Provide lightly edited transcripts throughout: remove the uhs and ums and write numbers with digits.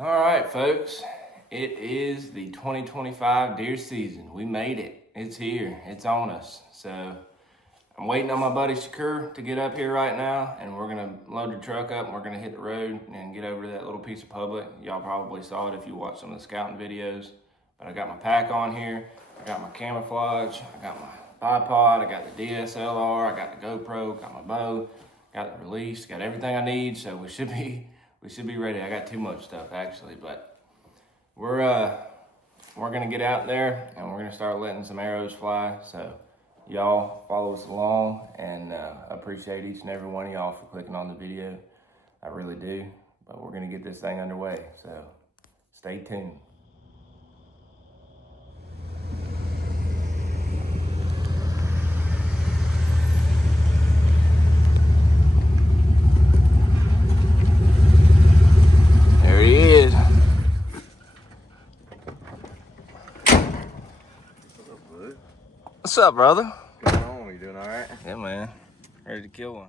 All right, folks. It is the 2025 deer season. We made it. It's here. It's on us. So I'm waiting on my buddy Shakur to get up here right now, and we're gonna load the truck up and we're gonna hit the road and get over to that little piece of public. Y'all probably saw it if you watched some of the scouting videos. But I got my pack on here. I got my camouflage. I got my bipod. I got the DSLR. I got the GoPro. Got my bow. Got the release. Got everything I need. So we should be ready. I got too much stuff actually, but we're gonna get out there and we're gonna start letting some arrows fly. So y'all follow us along, and I appreciate each and every one of y'all for clicking on the video. I really do. But we're gonna get this thing underway. So stay tuned. There he is. What's up, brother? What's going on? You doing all right? Yeah, man. Ready to kill one.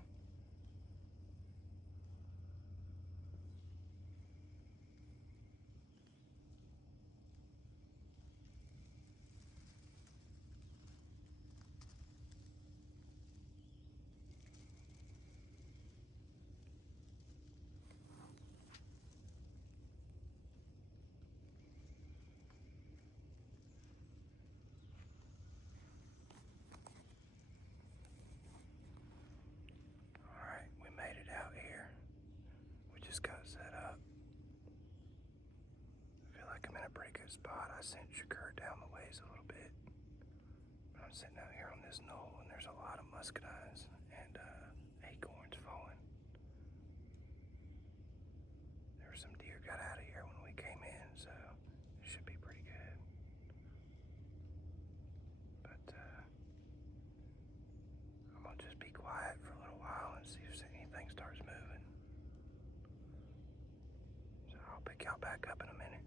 Spot. I sent Shakur down the ways a little bit. But I'm sitting out here on this knoll, and there's a lot of muscadines and acorns falling. There were some deer got out of here when we came in, so it should be pretty good. But I'm gonna just be quiet for a little while and see if anything starts moving. So I'll pick y'all back up in a minute.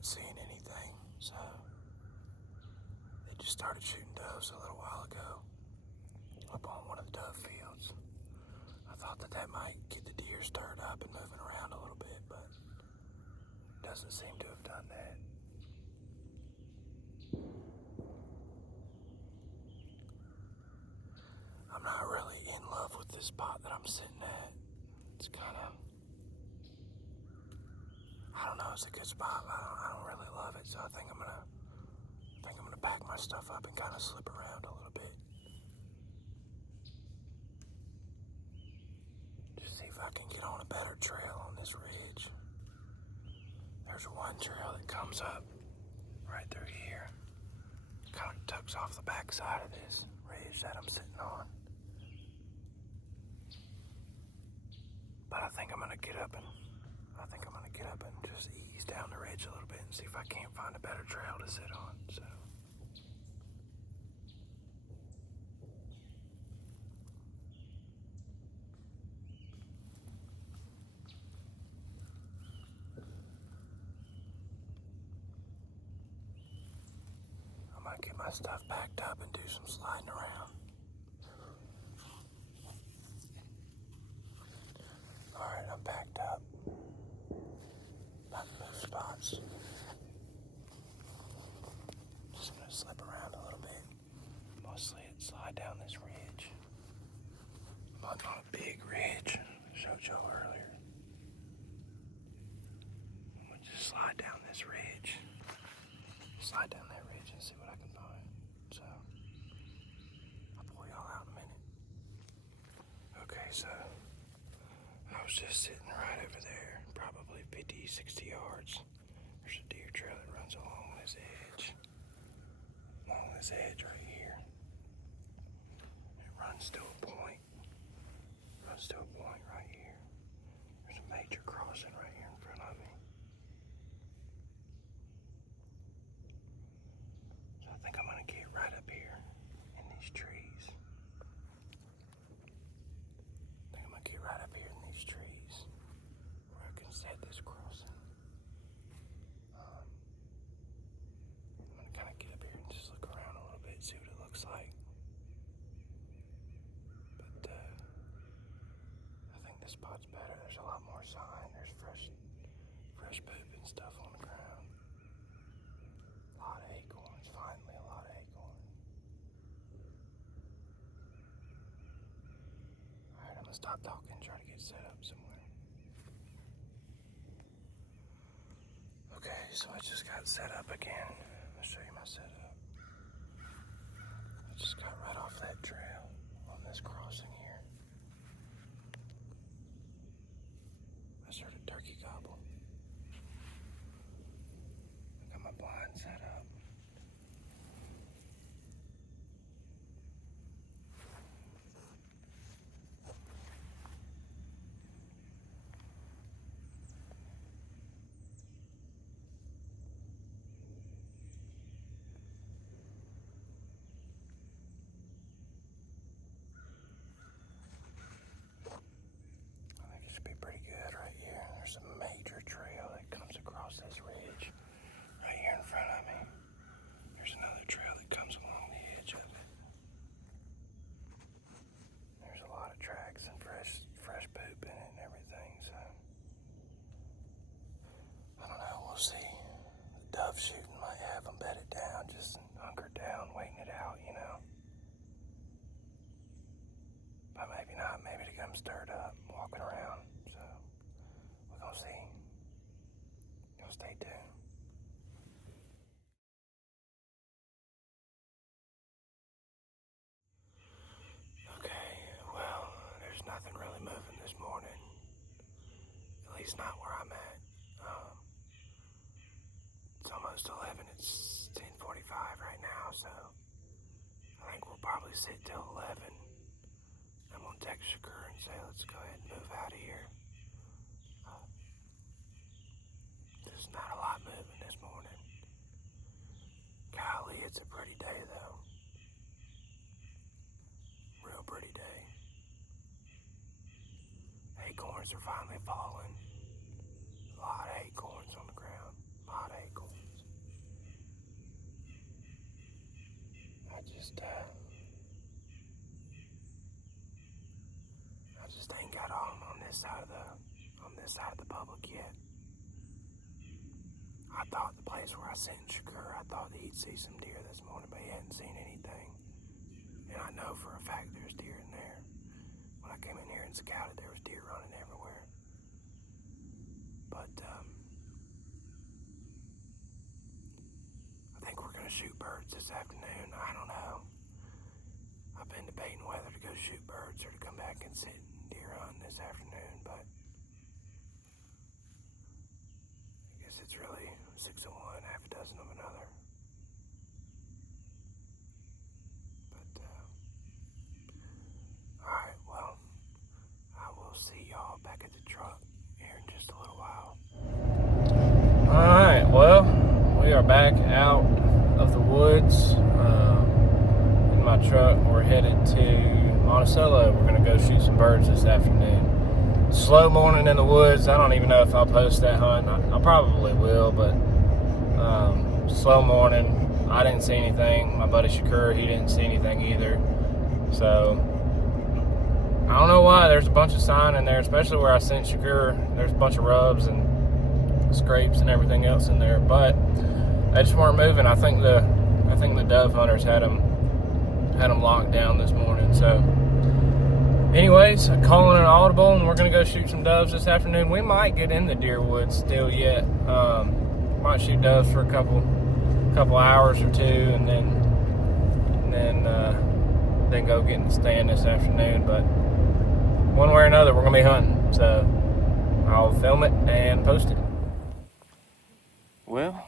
Seeing anything, so they just started shooting doves a little while ago up on one of the dove fields. I thought that might get the deer stirred up and moving around a little bit, but it doesn't seem to have done that. I'm not really in love with this spot that I'm sitting at. It's kind of, I don't know, it's a good spot, but I don't really love it, so I think I'm gonna pack my stuff up and kind of slip around a little bit. Just see if I can get on a better trail on this ridge. There's one trail that comes up right through here. Kind of tucks off the backside of this ridge that I'm sitting on. But I think I'm gonna get up and just ease down the ridge a little bit and see if I can't find a better trail to sit on. So I might get my stuff packed up and do some sliding around. Alright, I'm packed up. About to move spots. Just gonna slip around a little bit. Mostly slide down this ridge. But not a big ridge. I showed y'all earlier. I'm gonna just slide down this ridge. Slide down that ridge and see what I can find. So I'll pour y'all out in a minute. Okay, so I was just sitting right over there, probably 50, 60 yards. There's a deer trail that runs along this edge. Along this edge right here. It runs to a point. Runs to a point right here. There's a major crossing right here in front of me. So I think I'm gonna get right up here in these trees. Where I can set this crossing. spot's better. There's a lot more sign. There's fresh poop and stuff on the ground. A lot of acorns. Finally, a lot of acorns. All right, I'm gonna stop talking and try to get set up somewhere. Okay, so I just got set up again. I'll show you my setup. I just got right off that trail on this crossing here. I heard a turkey gobble. I got my blind set up. I think it should be pretty good right here. There's a major trail that comes across this ridge right here in front of me. There's another trail that comes along the edge of it. There's a lot of tracks and fresh poop in it and everything, so I don't know, we'll see. The dove shooting might have them bedded down, just hunkered down, waiting it out, you know. But maybe not, maybe to get them stirred up, walking around, so we're gonna see. Y'all stay tuned. Okay, well, there's nothing really moving this morning. At least not where I'm at. It's almost 11. It's 10:45 right now, so I think we'll probably sit till 11. I'm gonna text Shakur and say, let's go ahead and move out of here. There's not a lot moving this morning. Golly, it's a pretty day though. Real pretty day. Acorns are finally falling. A lot of acorns on the ground. A lot of acorns. I just ain't got on this side of the public yet. I thought the place where I sent Shakur, I thought that he'd see some deer this morning, but he hadn't seen anything. And I know for a fact there's deer in there. When I came in here and scouted, there was deer running everywhere. But I think we're gonna shoot birds this afternoon. I don't know. I've been debating whether to go shoot birds or to come back and sit and deer hunt this afternoon, but I guess it's really 6 of one, half a dozen of another. But alright, well, I will see y'all back at the truck here in just a little while. Alright, well, we are back out of the woods. In my truck, we're headed to Monticello. We're going to go shoot some birds this afternoon. Slow morning in the woods. I don't even know if I'll post that hunt. I probably will, but slow morning. I didn't see anything. My buddy Shakur, he didn't see anything either. So I don't know why. There's a bunch of sign in there, especially where I sent Shakur. There's a bunch of rubs and scrapes and everything else in there, but they just weren't moving. I think the dove hunters had them locked down this morning. So anyways, calling an audible, and we're gonna go shoot some doves this afternoon. We might get in the deer woods still yet. Might shoot doves for a couple hours or two, and then go get in the stand this afternoon. But one way or another, we're gonna be hunting. So I'll film it and post it. Well,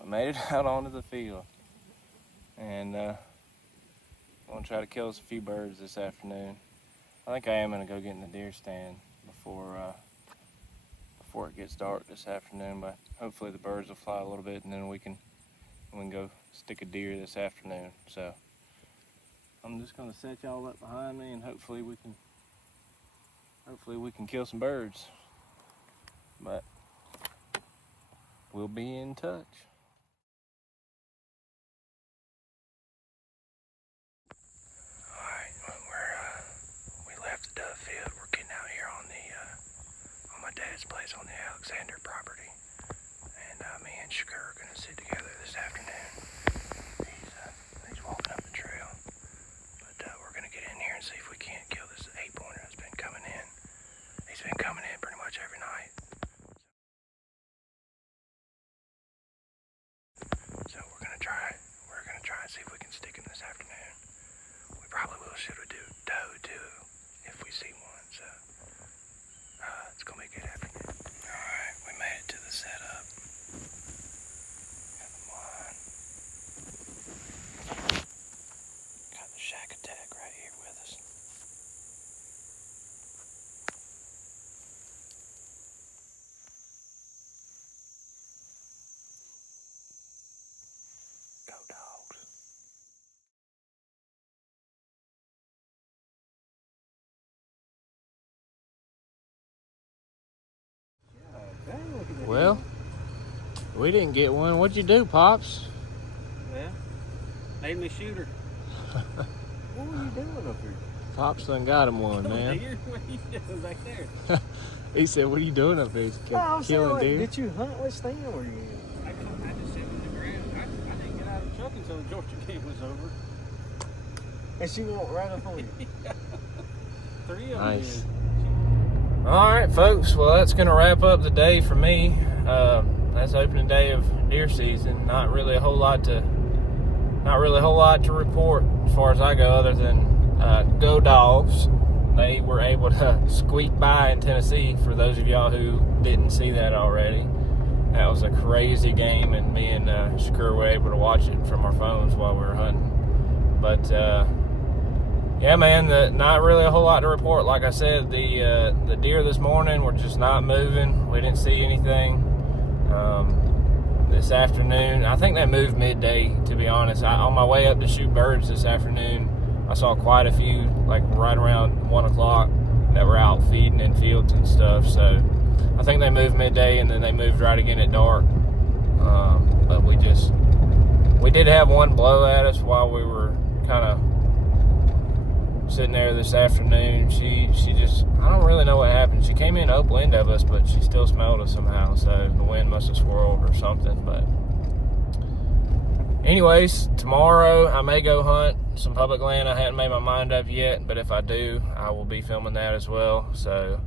I made it out onto the field, and I'm gonna try to kill us a few birds this afternoon. I think I am gonna go get in the deer stand before it gets dark this afternoon, but hopefully the birds will fly a little bit, and then we can go stick a deer this afternoon. So I'm just gonna set y'all up behind me, and hopefully we can kill some birds. But we'll be in touch. Alright, we're guys on the Alexander property, and me and Shakur are gonna sit together this afternoon. He's walking up the trail, but we're gonna get in here and see if we can't kill this 8-pointer that's been coming in. He's been coming in pretty much every night. So we're gonna try and see if we can stick him this afternoon. We probably will shoot a doe too if we see one. So it's gonna be a good afternoon. All right, we made it to the setup. Got the blind. Got the shack attack right here with us. Go Dawgs. Well, we didn't get one. What'd you do, Pops? Well, made me shoot her. What were you doing up here? Pops done got him one, man. Deer? What are you doing back there? He said, "What are you doing up here?" He's I'm saying, killing like, deer. did you hunt? What stand were you in? I just sat in the ground. I didn't get out of the truck until the Georgia game was over. And she walked right up on you. 3 of them Nice. did. All right, folks. Well, that's gonna wrap up the day for me. That's opening day of deer season. Not really a whole lot to report as far as I go, other than go Dogs. They were able to squeak by in Tennessee. For those of y'all who didn't see that already, that was a crazy game, and me and Shakur were able to watch it from our phones while we were hunting. But yeah, man, not really a whole lot to report. Like I said, the deer this morning were just not moving. We didn't see anything. This afternoon, I think they moved midday, to be honest. On my way up to shoot birds this afternoon, I saw quite a few, like right around 1 o'clock, that were out feeding in fields and stuff. So I think they moved midday, and then they moved right again at dark. But we did have one blow at us while we were kind of sitting there this afternoon. She just, I don't really know what happened. She came in upwind of us, but she still smelled us somehow, so the wind must have swirled or something. But anyways, tomorrow I may go hunt some public land. I hadn't made my mind up yet, but if I do, I will be filming that as well. So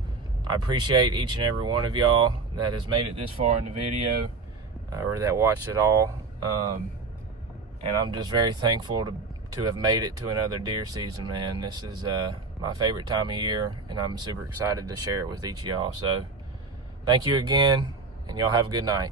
I appreciate each and every one of y'all that has made it this far in the video, or that watched it all. And I'm just very thankful to have made it to another deer season, man. This is my favorite time of year, and I'm super excited to share it with each of y'all. So thank you again, and y'all have a good night.